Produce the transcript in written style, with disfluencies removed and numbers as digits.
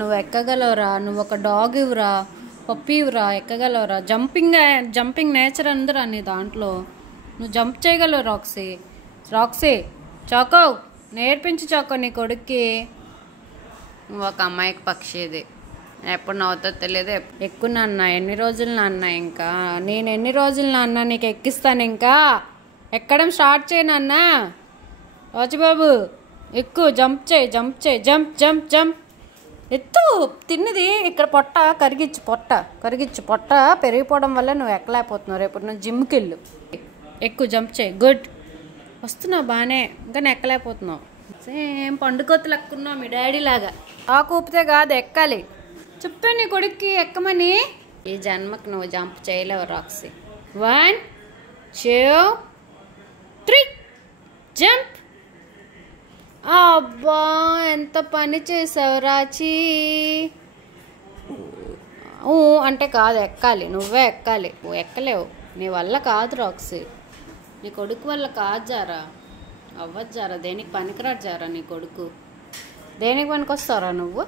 నువ్వు ఎక్కగలవురా, నువ్వు ఒక డాగ్ ఇవ్వరా, పప్పి ఇవ్వరా, ఎక్కగలవురా. జంపింగ్ నేచర్ ఉందిరా నీ దాంట్లో. నువ్వు జంప్ చేయగలవు రాక్సీ. రాక్సీ చాకో నేర్పించు చాకో నీ కొడుక్కి. నువ్వు ఒక అమ్మాయికి పక్షిది. ఎప్పుడు నవ్వుతో తెలియదు. ఎక్కువ నాన్న, ఎన్ని రోజులు నాన్న? ఇంకా నేను ఎన్ని రోజులు నాన్న నీకు ఎక్కిస్తాను? ఇంకా ఎక్కడం స్టార్ట్ చేయి నాన్న. రాజుబాబు ఎక్కువ జంప్ చేయి, జంప్ చేయి, జంప్ జంప్ జంప్. ఎత్తు తిన్నది ఇక్కడ కరిగిచ్చు పొట్ట పెరిగిపోవడం వల్ల నువ్వు ఎక్కలేకపోతున్నావు. రేపు నువ్వు జిమ్కి వెళ్ళు, ఎక్కువ జంప్ చేయి. గుడ్, వస్తున్నావు బాగానే, ఇంకా ఎక్కలేకపోతున్నావు. సేమ్ పండుకొత్తులు ఎక్కున్నావు మీ డాడీ లాగా. ఆకు ఊపితే కాదు ఎక్కాలి. చెప్పాను నీ కొడుక్కి ఎక్కమని. ఈ జన్మకి నువ్వు జంప్ చేయలేవు రాక్సీ. 1 2 3 జంప్. అబ్బా ఎంత పని చేసావు రాచి. అంటే కాదు ఎక్కాలి, నువ్వే ఎక్కాలి. నువ్వు ఎక్కలేవు, నీ వల్ల కాదు రాక్సీ. నీ కొడుకు వల్ల కాదు జారా, అవ్వదు జారా. దేనికి పనికిరాడు జారా నీ కొడుకు. దేనికి పనికొస్తారా నువ్వు?